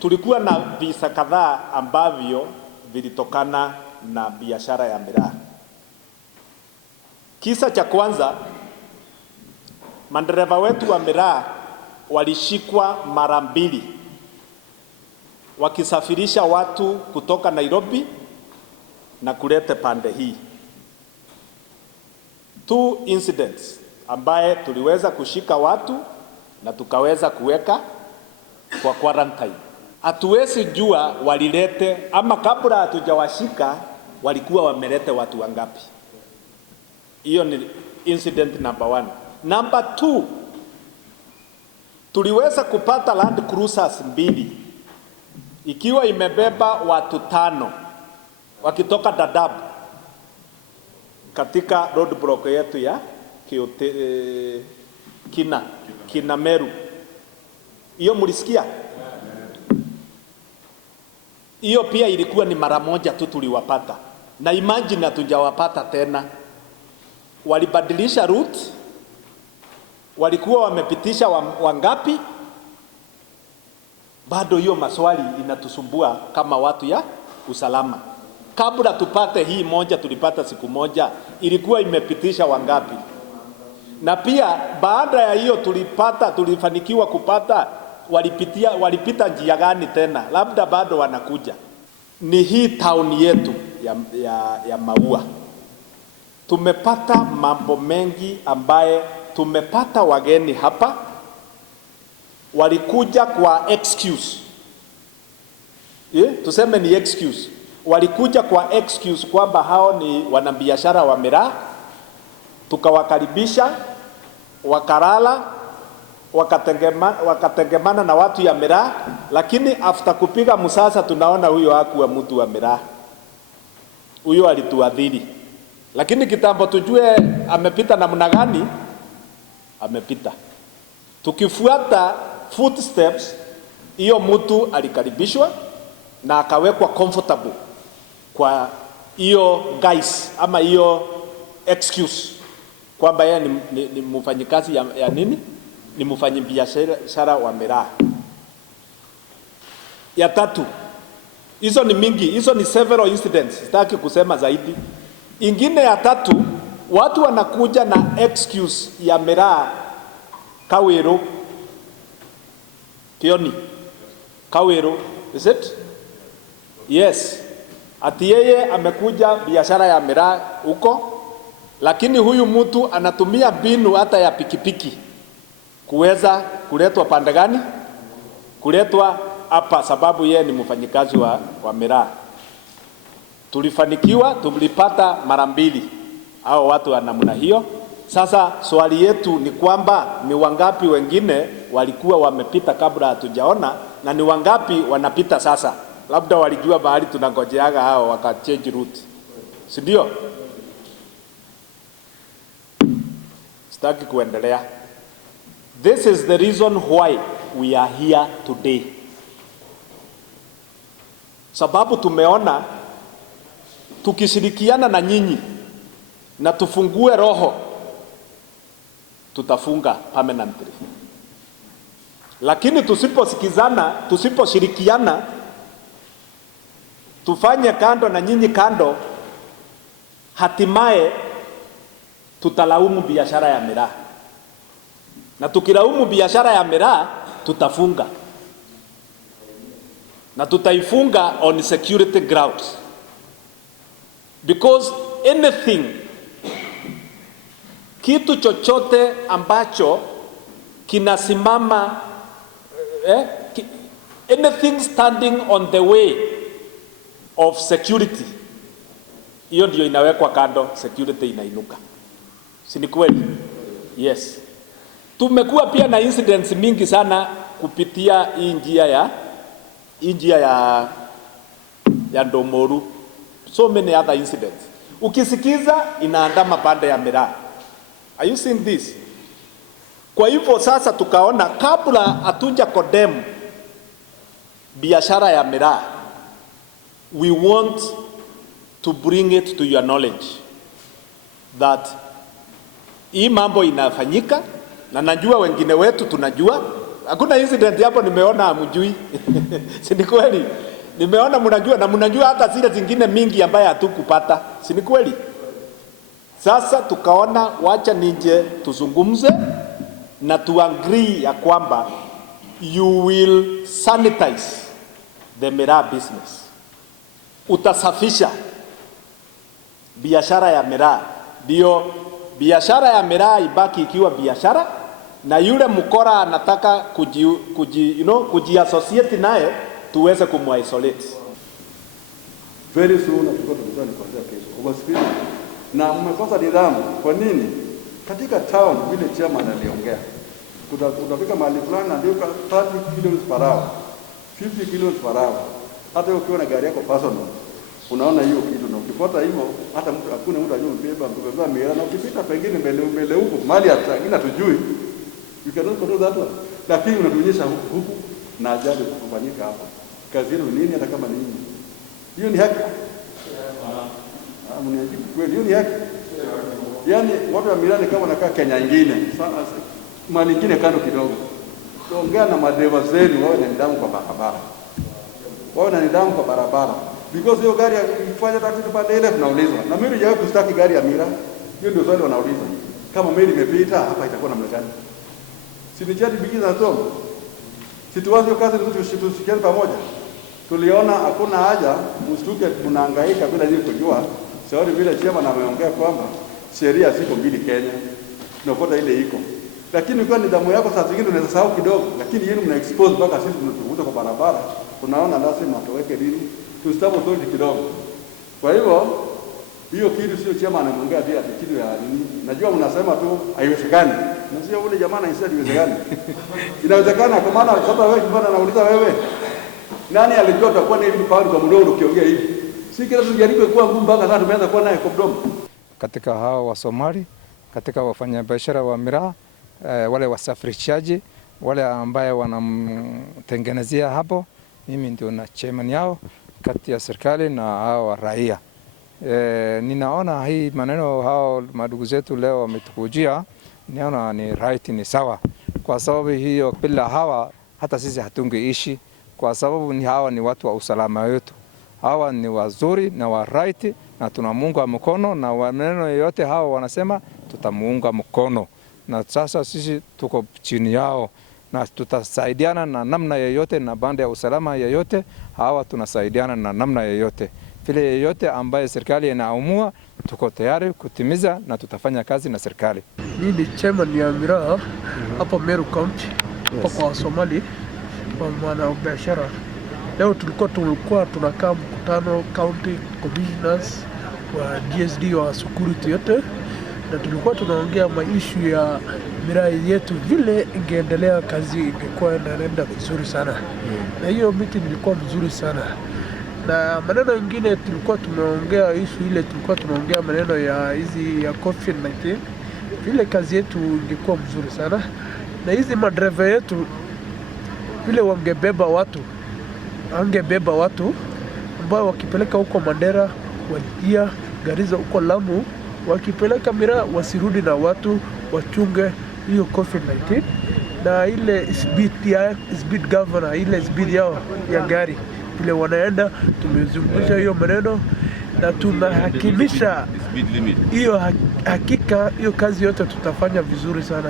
Tulikuwa na visa kadhaa ambavyo vilitokana na biashara ya miraa. Kisa cha kwanza, madereva wetu wa miraa walishikwa mara mbili wakisafirisha watu kutoka Nairobi na kuleta pande hii. Two incidents ambaye tuliweza kushika watu na tukaweza kuweka kwa quarantine. Hatuwezi jua walilete ama kabla hatujawashika walikuwa wamelete watu wangapi. Hiyo ni incident number 1. Number 2, tuliweza kupata Land Cruisers 2 ikiwa imebeba watu 5 wakitoka Dadaab katika roadblock yetu ya Kina Meru. Hiyo mulisikia? Hiyo pia ilikuwa ni mara moja tu tuliwapata. Na imagine hatujawapata tena. Walibadilisha route. Walikuwa wamepitisha wangapi? Bado hiyo maswali inatusumbua kama watu ya usalama. Kabla tupate hii moja tulipata siku moja, ilikuwa imepitisha wangapi? Na pia baada ya hiyo tulifanikiwa kupata walipita njia gani tena? Labda bado wanakuja. Ni hii town yetu ya Maua. Tumepata mambo mengi ambaye tumepata wageni hapa walikuja kwa excuse. Tuseme ni excuse. Walikuja kwa excuse kwamba hao ni wanabiashara wa miraa. Tukawakaribisha, wakalala, wakatengemana na watu ya miraa, lakini after kupiga msasa tunaona huyo hakuwa mtu wa miraa. Huyo alituadhiri. Lakini kitambo tujue amepita namna gani? Amepita. Tukifuata footsteps, hiyo mtu alikaribishwa na akawekwa comfortable kwa hiyo guys ama hiyo excuse kwamba yeye ni mfanyikazi ya nini? Ni mfanyabiashara wa miraa. Ya 3, hizo ni mingi, hizo ni several incidents, sitaki kusema zaidi. Ingine ya 3, watu wanakuja na excuse ya miraa Kawero. Kioni Kawero, is it? Yes. Ati yeye amekuja biashara ya miraa huko, lakini huyu mtu anatumia mbinu hata ya pikipiki kuweza kuletwa pande gani? Kuletwa hapa sababu yeye ni mfanyikazi wa miraa. Tulifanikiwa, tulipata mara 2 hao watu wa namna hiyo. Sasa swali yetu ni kwamba ni wangapi wengine walikuwa wamepita kabla hatujaona na ni wangapi wanapita sasa? Labda walijua bahali tunangojeaga hao waka change route. Si ndio? Sitaki kuendelea. This is the reason why we are here today. Sababu tumeona tukishirikiana na nyinyi na tufungue roho tutafunga permanently. Lakini tusiposikizana, tusiposhirikiana, tufanye kando na nyinyi kando, hatimaye tutalaumu biashara ya miraa. Na tukilaumu biashara ya miraa tutafunga. Na tutaifunga on security grounds. Because anything, kitu chochote ambacho kinasimama, anything standing on the way of security, hiyo ndio inawekwa kando, security inainuka. Si ni kweli? Yes. Tumekuwa pia na incidents mingi sana kupitia hii njia ya Ndomoru. So many other incidents. Ukisikiza inaandama pande ya miraa. Are you seeing this? Kwa hivyo sasa tukaona kabla hatuja condemn biashara ya miraa, we want to bring it to your knowledge that hii mambo inafanyika, na najua wengine wetu tunajua, Hakuna incident hapo nimeona hamjui. Si ni kweli? Nimeona mnajua na mnajua hata zile zingine mingi ambaye hatukupata. Si ni kweli? Sasa tukaona wacha nije tuzungumze na tu agree ya kwamba you will sanitize the miraa business. Utasafisha biashara ya miraa, ndio biashara ya ibaki ikiwa biashara, na yule mkora anataka kuji naye tuweze kumisolate. Very soon tukutane kuanzia kesho. Umaskini na mmekosa nidhamu. Kwa nini? Katika town vile chairman aliongea, kutafika mahali fulani ndio 30 kilos per hour, 50 kilos per hour. Hata ukiwa na gari yako personal unaona hiyo kitu, na ukipata hivyo hata mtu hakuna mtu anayebeba miraa, na ukipita pengine mbele huko mali hata ina tujui, you cannot control that one, lakini unatuonyesha huku na ajabu kufanyika hapa. Kazi yenu nini? Hata kama nini, hiyo ni haki. Mniajibu kweli, hiyo ni haki. Yaani watu wa miraa ni kama nakaa Kenya nyingine sana, mali nyingine kando kidogo. Tuongea na madereva zenu wawe na nidhamu kwa barabara, wawe na nidhamu kwa barabara, because hiyo gari ikifanya taksi tupande ile tunaulizwa. Na mimi nijawahi kustaki gari ya miraa, hiyo ndio swali wanauliza. Kama mimi nimepita hapa itakuwa namna gani? Si ni jadi bigi za somo. Si tuanze kazi tushirikiane pamoja. Tuliona hakuna haja mstuke mnahangaika bila yeye kujua. Sababu vile chama ameongea kwamba sheria ziko mbili Kenya. Tunapota ile iko. Lakini kwa nidhamu yako saa zingine unaweza sahau kidogo, lakini yenu mna expose mpaka sisi tunatuvuta kwa barabara. Tunaona lazima tuweke nini? Tustable authority kidogo. Kwa hivyo hiyo kitu sio chama anaongea bila kitu ya nini. Najua mnasema tu haiwezekani. Na sio ule jamaa anasema haiwezekani. Inawezekana kwa maana sasa wewe mbona anauliza wewe? Nani alijua utakuwa na hivi pale kwa mdomo ukiongea hivi? Si kila tujaribu kuwa ngumu mpaka sasa tumeanza kuwa naye kwa mdomo. Katika hao wa Somali, katika wafanyabiashara wa miraa, wale wasafirishaji, wale ambaye wanamtengenezea hapo, mimi ndio na chairman yao kati ya serikali na hao wa raia. Ninaona hii maneno hao madugu zetu leo wametukujia, naona ni right, ni sawa. Kwa sababu hiyo bila hawa hata sisi hatungeishi, kwa sababu ni hawa ni watu wa usalama wetu. Hawa ni wazuri na wa right, na tunamuunga mkono, na maneno yote hawa wanasema tutamuunga mkono. Na sasa sisi tuko chini yao na tutasaidiana na namna yoyote, na banda ya usalama yoyote hawa tunasaidiana na namna yoyote. Vile yoyote ambaye serikali inaamua tuko tayari kutimiza, na tutafanya kazi na serikali. Mimi ni chairman ya miraa hapa Meru County, kwa Somali kwa mwanabiashara. Leo tulikuwa tunakaa mkutano county commissioners wa DSD wa security yote, na tulikuwa tunaongea maishu ya miraa yetu, vile ingeendelea kazi ingekuwa inaenda vizuri sana. Na hiyo meeting ilikuwa mzuri sana. Na maneno mengine tulikuwa tumeongea issue ile, tulikuwa tunaongea maneno ya hizi ya COVID-19, vile kazi yetu ingekuwa mzuri sana. Na hizi madriver yetu vile wangebeba watu ambao wakipeleka huko Mandera, Wajir, Garissa, huko Lamu, wakipeleka miraa wasirudi na watu, wachunge hiyo COVID-19. Na ile speed governor, ile speed yao ya gari vile wanaenda, tumezungumzia hiyo maneno na tunahakimisha hiyo hakika hiyo kazi yote tutafanya vizuri sana.